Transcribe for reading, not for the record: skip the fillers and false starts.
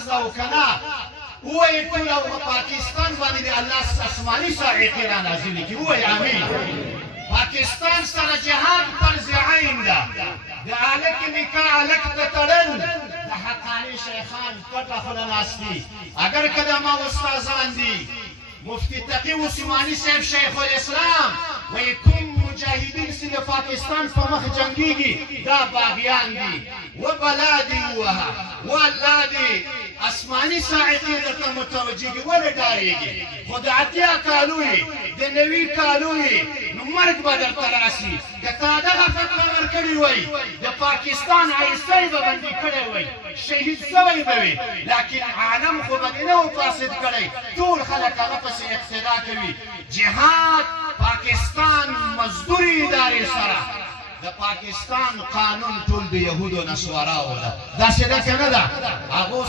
فرض دا وکنا وای ټول پاکستان باندې الله آسماني صاعقه را نازل کی وای امين پاکستان سره جهاد فرض عین ده د الک نکاح الک تړل د حقانی شیخان پټه خل ناستی اگر کله ما استادان دي مفتی تقی عثماني صاحب شیخ الاسلام وای کوم مجاهدین چې د پاکستان په مخ جنگيږي دا باغیان دي و بلادي وها ولادي آسماني صاعقه ته متوجه دي ولې ډارېږي خداتیا کالوي د نوي کالوي نو مرګ بدل تراسي کته دغه فتوا ورکړی وای د پاکستان عیسی به باندې کړی وای شهید شوی به وي لکن عالم خو مدینه او فاسد کړی ټول خلک هغه پسې اقتدا کوي جهاد پاکستان مزدوري ادارې سره د پاکستان قانون ټول د يهودو نسواراو ده دا څه ده کنه ده هغه